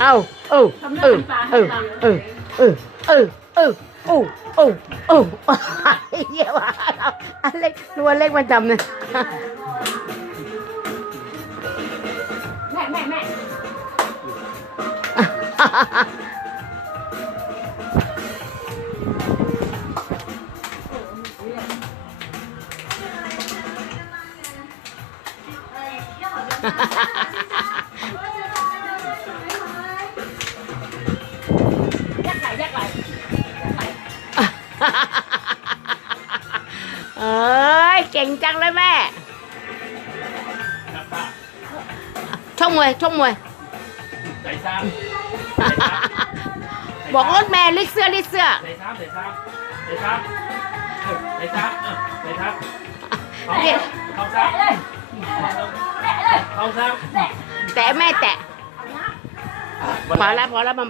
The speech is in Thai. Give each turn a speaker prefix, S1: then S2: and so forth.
S1: เอาเออเออเออเออเออเออเออโอ้โอ้โอ้ไอ้เหี้ยว่ะอันเล็กตัวเล็กมันจำเนี่ย
S2: แม่แม่แม่แเก่
S1: งจังเลยแม่ช่องมวยช่องมวย
S3: ใส่ซ้ำ
S1: บอกรถแม่ลิกเสื้อลิกเสื้อ
S3: ใส่ซ้ำใส่ซ้ำใส่ซ้ำใส่ซ้ำใส่ซ้ำเอา
S1: เนี่ย
S3: เอาซ้ำเอาซ้ำ
S1: แต่แม่แตะพอแล้วพอแล้วมันบอก